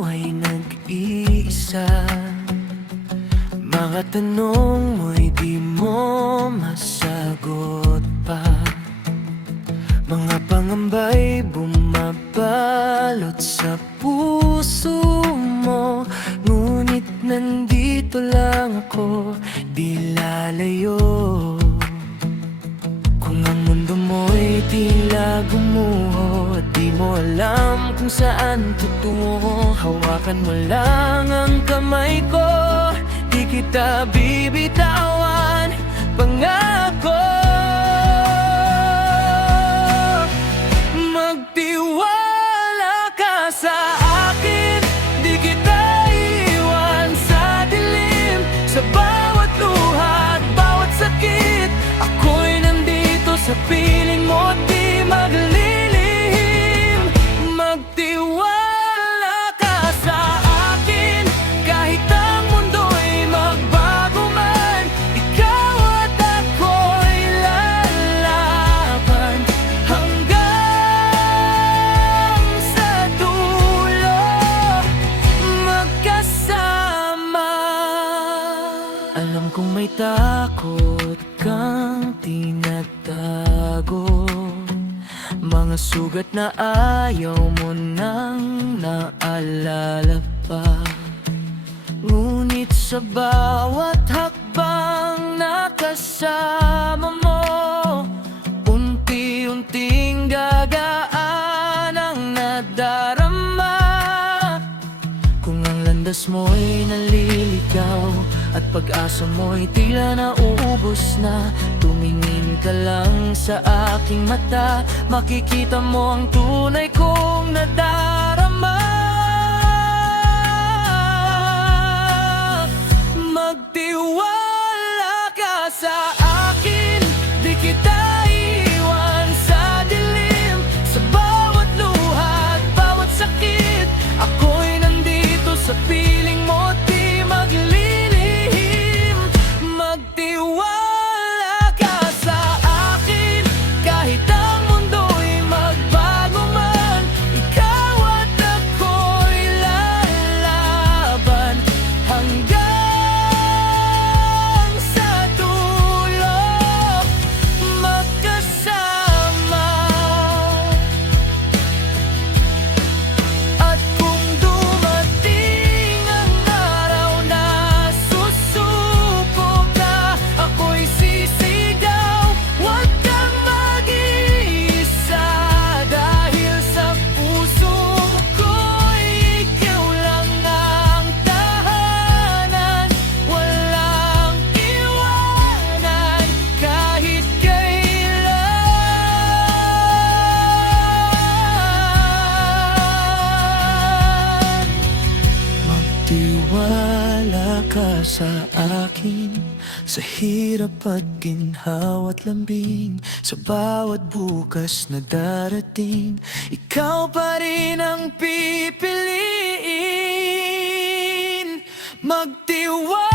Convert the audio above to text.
ay nag-iisa. Mga tanong mo'y di mo masagot pa. Mga pangamba'y bumabalot sa puso mo. Ngunit nandito lang ako, di lalayo. Kung ang mundo mo'y tila gumuho at di mo alam kung saan tutungo, hawakan mo lang ang kamay ko, di kita bibitawan, pangako. Magtiwala ka sa akin, di kita iwan sa dilim. Sa bawat luha at bawat sakit, ako'y nandito sa piling mo, di maglilihim. Magtiwala ka sa akin, kahit ang mundo'y magbago man, ikaw at ako'y lalaban hanggang sa dulo, magkasama. Alam kong may takot kang tinatago, mga sugat na ayaw mo nang naalala pa. Ngunit sa bawat hakbang nakasama mo, unti-unting gagaan ang nadarama. Kung ang landas mo'y naliligaw at pag-asa mo'y tila nauubos na, tumingin ka lang sa aking mata, makikita mo ang tunay kong nadarama. Magtiwala ka sa akin, di kita iwan sa dilim. Sa bawat luha at bawat sakit, ako'y nandito sa piling mo, di maglilihim. Magtiwala ka sa akin, kahit ang mundo'y magbago man, ikaw at ako'y lalaban hanggang sa dulo, magkasama. At kung dumating ang araw na susuko ka, ako'y sisigaw, huwag kang mag-iisa. Dahil sa puso ko'y ikaw lang ang tahanan, walang iwanan kahit kailan. Magtiwala ka sa akin, sa hirap at ginhawa't lambing, sa bawat bukas na darating, ikaw pa rin ang pipiliin. Magtiwala